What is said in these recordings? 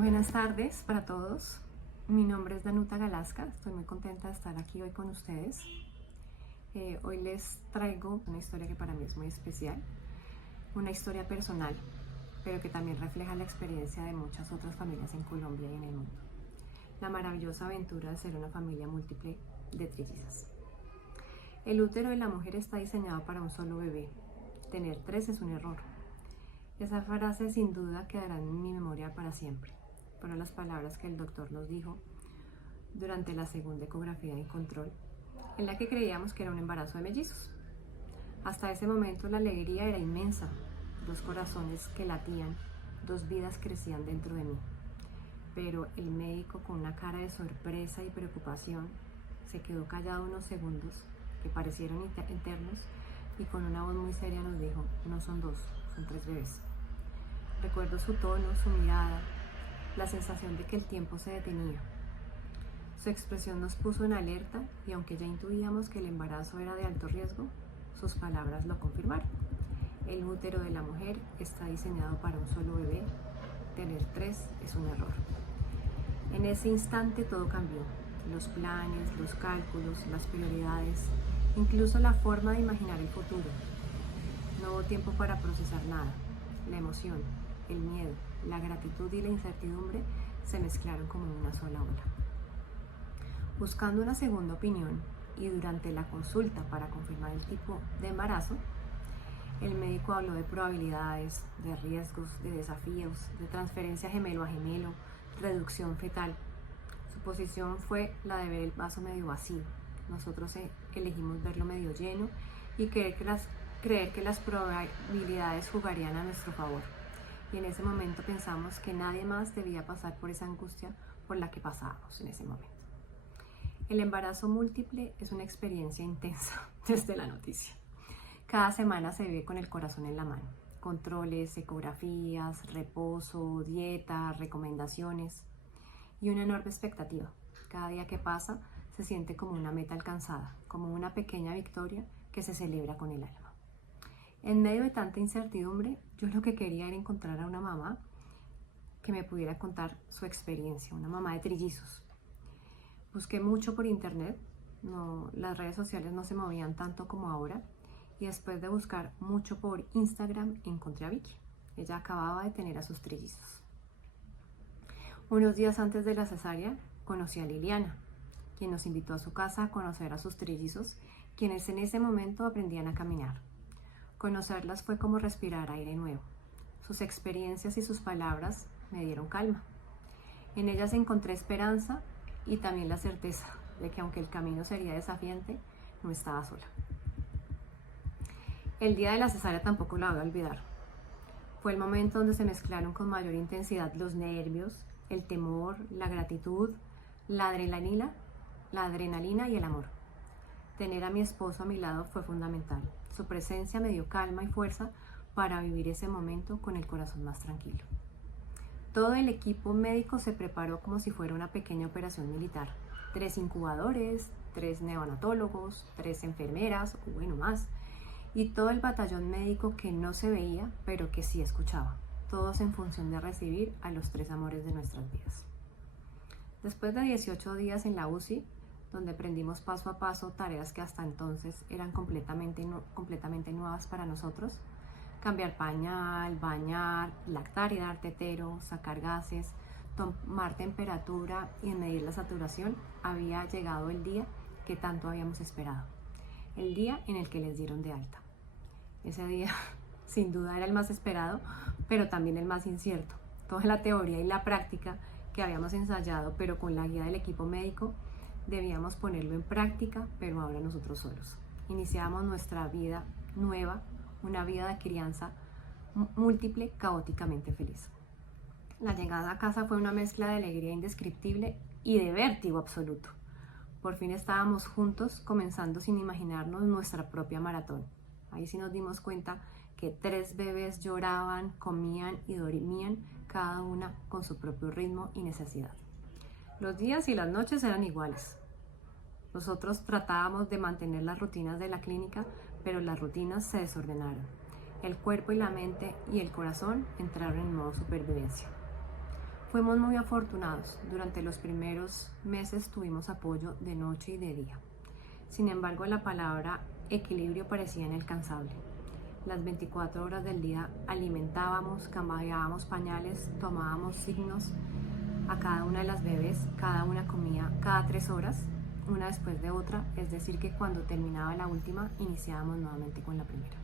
Buenas tardes para todos. Mi nombre es Danuta Galasca. Estoy muy contenta de estar aquí hoy con ustedes. Hoy les traigo una historia que para mí es muy especial, una historia personal, pero que también refleja la experiencia de muchas otras familias en Colombia y en el mundo. La maravillosa aventura de ser una familia múltiple de trillizas. El útero de la mujer está diseñado para un solo bebé. Tener 3 es un error. Esa frase sin duda quedará en mi memoria para siempre. Fueron las palabras que el doctor nos dijo durante la segunda ecografía en control, en la que creíamos que era un embarazo de mellizos. Hasta ese momento la alegría era inmensa, 2 corazones que latían, 2 vidas crecían dentro de mí. Pero el médico, con una cara de sorpresa y preocupación, se quedó callado unos segundos que parecieron eternos y con una voz muy seria nos dijo: no son 2, son 3 bebés. Recuerdo su tono, su mirada, la sensación de que el tiempo se detenía. Su expresión nos puso en alerta y aunque ya intuíamos que el embarazo era de alto riesgo, sus palabras lo confirmaron. El útero de la mujer está diseñado para un solo bebé. Tener 3 es un error. En ese instante todo cambió. Los planes, los cálculos, las prioridades, incluso la forma de imaginar el futuro. No hubo tiempo para procesar nada. La emoción, el miedo, la gratitud y la incertidumbre se mezclaron como en una sola ola. Buscando una segunda opinión y durante la consulta para confirmar el tipo de embarazo, el médico habló de probabilidades, de riesgos, de desafíos, de transferencia gemelo a gemelo, reducción fetal. Su posición fue la de ver el vaso medio vacío. Nosotros elegimos verlo medio lleno y creer que las probabilidades jugarían a nuestro favor. Y en ese momento pensamos que nadie más debía pasar por esa angustia por la que pasábamos en ese momento. El embarazo múltiple es una experiencia intensa desde la noticia. Cada semana se vive con el corazón en la mano. Controles, ecografías, reposo, dieta, recomendaciones y una enorme expectativa. Cada día que pasa se siente como una meta alcanzada, como una pequeña victoria que se celebra con el alma. En medio de tanta incertidumbre, yo lo que quería era encontrar a una mamá que me pudiera contar su experiencia, una mamá de trillizos. Busqué mucho por internet, las redes sociales no se movían tanto como ahora, y después de buscar mucho por Instagram encontré a Vicky. Ella acababa de tener a sus trillizos. Unos días antes de la cesárea conocí a Liliana, quien nos invitó a su casa a conocer a sus trillizos, quienes en ese momento aprendían a caminar. Conocerlas fue como respirar aire nuevo. Sus experiencias y sus palabras me dieron calma. En ellas encontré esperanza y también la certeza de que aunque el camino sería desafiante, no estaba sola. El día de la cesárea tampoco la voy a olvidar. Fue el momento donde se mezclaron con mayor intensidad los nervios, el temor, la gratitud, la adrenalina y el amor. Tener a mi esposo a mi lado fue fundamental. Su presencia me dio calma y fuerza para vivir ese momento con el corazón más tranquilo. Todo el equipo médico se preparó como si fuera una pequeña operación militar. 3 incubadores, 3 neonatólogos, 3 enfermeras, o bueno, más. Y todo el batallón médico que no se veía, pero que sí escuchaba. Todos en función de recibir a los 3 amores de nuestras vidas. Después de 18 días en la UCI, donde aprendimos paso a paso tareas que hasta entonces eran completamente nuevas para nosotros: cambiar pañal, bañar, lactar y dar tetero, sacar gases, tomar temperatura y medir la saturación, había llegado el día que tanto habíamos esperado, el día en el que les dieron de alta. Ese día sin duda era el más esperado, pero también el más incierto. Toda la teoría y la práctica que habíamos ensayado, pero con la guía del equipo médico, debíamos ponerlo en práctica, pero ahora nosotros solos. Iniciamos nuestra vida nueva, una vida de crianza múltiple, caóticamente feliz. La llegada a casa fue una mezcla de alegría indescriptible y de vértigo absoluto. Por fin estábamos juntos, comenzando sin imaginarnos nuestra propia maratón. Ahí sí nos dimos cuenta que 3 bebés lloraban, comían y dormían, cada una con su propio ritmo y necesidad. Los días y las noches eran iguales. Nosotros tratábamos de mantener las rutinas de la clínica, pero las rutinas se desordenaron. El cuerpo y la mente y el corazón entraron en modo supervivencia. Fuimos muy afortunados. Durante los primeros meses tuvimos apoyo de noche y de día. Sin embargo, la palabra equilibrio parecía inalcanzable. Las 24 horas del día alimentábamos, cambiábamos pañales, tomábamos signos a cada una de las bebés, cada una comía cada 3 horas, una después de otra, es decir que cuando terminaba la última, iniciábamos nuevamente con la primera.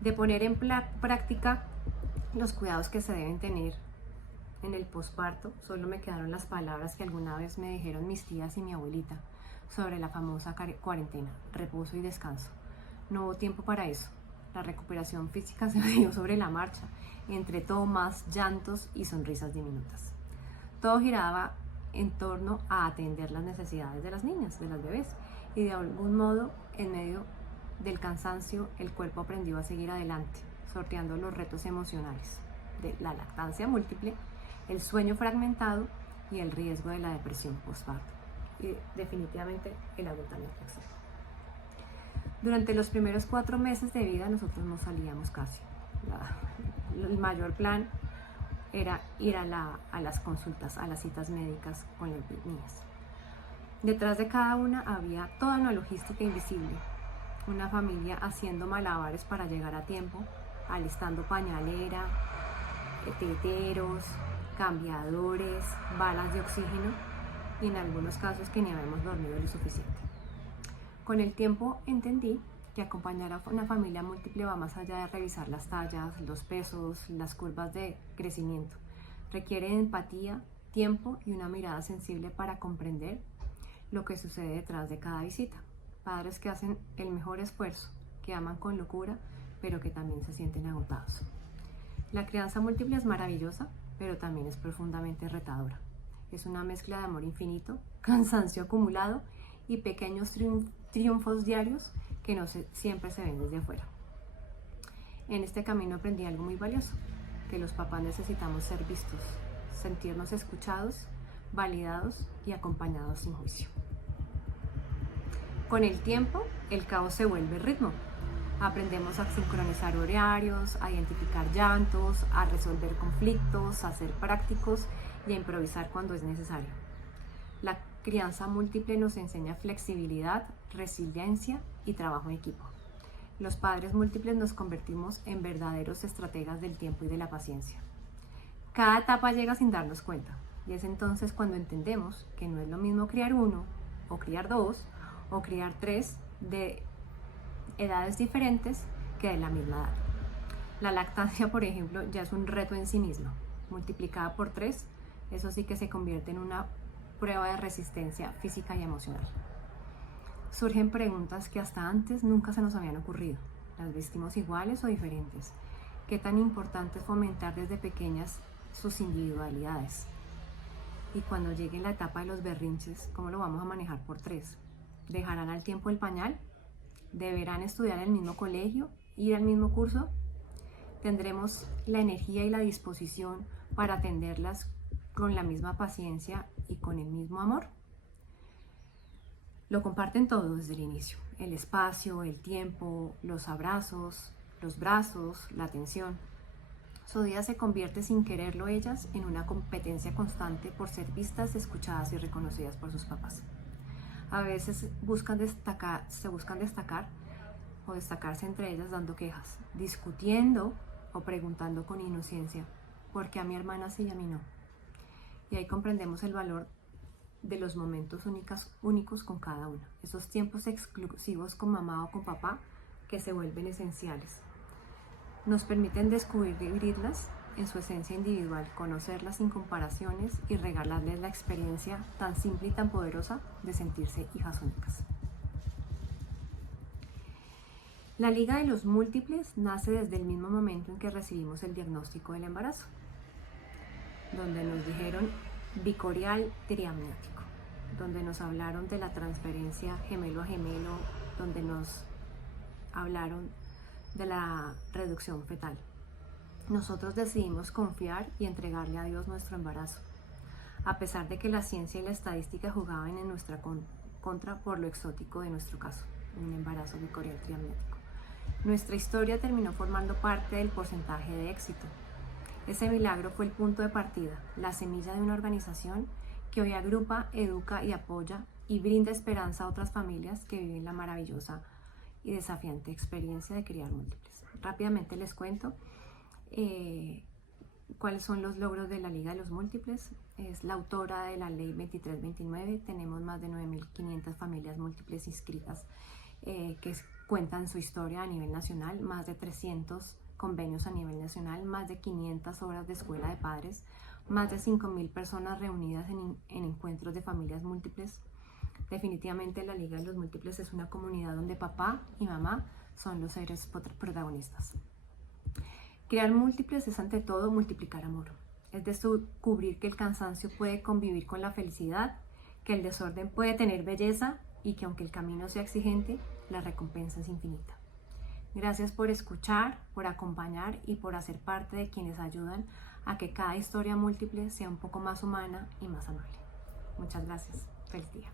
De poner en práctica los cuidados que se deben tener en el posparto, solo me quedaron las palabras que alguna vez me dijeron mis tías y mi abuelita sobre la famosa cuarentena: reposo y descanso. No hubo tiempo para eso. La recuperación física se dio sobre la marcha, entre tomas, llantos y sonrisas diminutas. Todo giraba en torno a atender las necesidades de las niñas, de las bebés, y de algún modo, en medio del cansancio, el cuerpo aprendió a seguir adelante, sorteando los retos emocionales de la lactancia múltiple, el sueño fragmentado y el riesgo de la depresión postparto, y definitivamente el agotamiento extremo. Durante los primeros 4 meses de vida nosotros no salíamos casi. El mayor plan era ir a las consultas, a las citas médicas con las niñas. Detrás de cada una había toda una logística invisible, una familia haciendo malabares para llegar a tiempo, alistando pañalera, teteros, cambiadores, balas de oxígeno y en algunos casos que ni habíamos dormido lo suficiente. Con el tiempo entendí que acompañar a una familia múltiple va más allá de revisar las tallas, los pesos, las curvas de crecimiento. Requiere empatía, tiempo y una mirada sensible para comprender lo que sucede detrás de cada visita. Padres que hacen el mejor esfuerzo, que aman con locura, pero que también se sienten agotados. La crianza múltiple es maravillosa, pero también es profundamente retadora. Es una mezcla de amor infinito, cansancio acumulado y pequeños triunfos diarios que no siempre se ven desde afuera. En este camino aprendí algo muy valioso, que los papás necesitamos ser vistos, sentirnos escuchados, validados y acompañados sin juicio. Con el tiempo, el caos se vuelve ritmo. Aprendemos a sincronizar horarios, a identificar llantos, a resolver conflictos, a ser prácticos y a improvisar cuando es necesario. La crianza múltiple nos enseña flexibilidad, resiliencia y trabajo en equipo. Los padres múltiples nos convertimos en verdaderos estrategas del tiempo y de la paciencia. Cada etapa llega sin darnos cuenta, y es entonces cuando entendemos que no es lo mismo criar 1, o criar 2, o criar 3 de edades diferentes que de la misma edad. La lactancia, por ejemplo, ya es un reto en sí mismo. Multiplicada por 3, eso sí que se convierte en una prueba de resistencia física y emocional. Surgen preguntas que hasta antes nunca se nos habían ocurrido. ¿Las vestimos iguales o diferentes? ¿Qué tan importante es fomentar desde pequeñas sus individualidades? Y cuando llegue la etapa de los berrinches, ¿cómo lo vamos a manejar por 3? ¿Dejarán al tiempo el pañal? ¿Deberán estudiar en el mismo colegio? ¿Ir al mismo curso? ¿Tendremos la energía y la disposición para atenderlas con la misma paciencia y con el mismo amor? Lo comparten todo desde el inicio: el espacio, el tiempo, los abrazos, los brazos, la atención. Su día se convierte, sin quererlo ellas, en una competencia constante por ser vistas, escuchadas y reconocidas por sus papás. A veces se buscan destacar o destacarse entre ellas dando quejas, discutiendo o preguntando con inocencia: ¿por qué a mi hermana sí y a mí no? Y ahí comprendemos el valor de los momentos únicos con cada una, esos tiempos exclusivos con mamá o con papá que se vuelven esenciales. Nos permiten descubrirlas en su esencia individual, conocerlas sin comparaciones y regalarles la experiencia tan simple y tan poderosa de sentirse hijas únicas. La Liga de los Múltiples nace desde el mismo momento en que recibimos el diagnóstico del embarazo, donde nos dijeron bicorial triamniótico, donde nos hablaron de la transferencia gemelo a gemelo, donde nos hablaron de la reducción fetal. Nosotros decidimos confiar y entregarle a Dios nuestro embarazo, a pesar de que la ciencia y la estadística jugaban en nuestra contra por lo exótico de nuestro caso, un embarazo bicorial triamniótico. Nuestra historia terminó formando parte del porcentaje de éxito. Ese milagro fue el punto de partida, la semilla de una organización que hoy agrupa, educa y apoya y brinda esperanza a otras familias que viven la maravillosa y desafiante experiencia de criar múltiples. Rápidamente les cuento cuáles son los logros de la Liga de los Múltiples. Es la autora de la ley 2329. Tenemos más de 9.500 familias múltiples inscritas que cuentan su historia a nivel nacional, más de 300 convenios a nivel nacional, más de 500 horas de escuela de padres, más de 5.000 personas reunidas en encuentros de familias múltiples. Definitivamente la Liga de los Múltiples es una comunidad donde papá y mamá son los seres protagonistas. Criar múltiples es ante todo multiplicar amor. Es descubrir que el cansancio puede convivir con la felicidad, que el desorden puede tener belleza y que aunque el camino sea exigente, la recompensa es infinita. Gracias por escuchar, por acompañar y por hacer parte de quienes ayudan a que cada historia múltiple sea un poco más humana y más amable. Muchas gracias. Feliz día.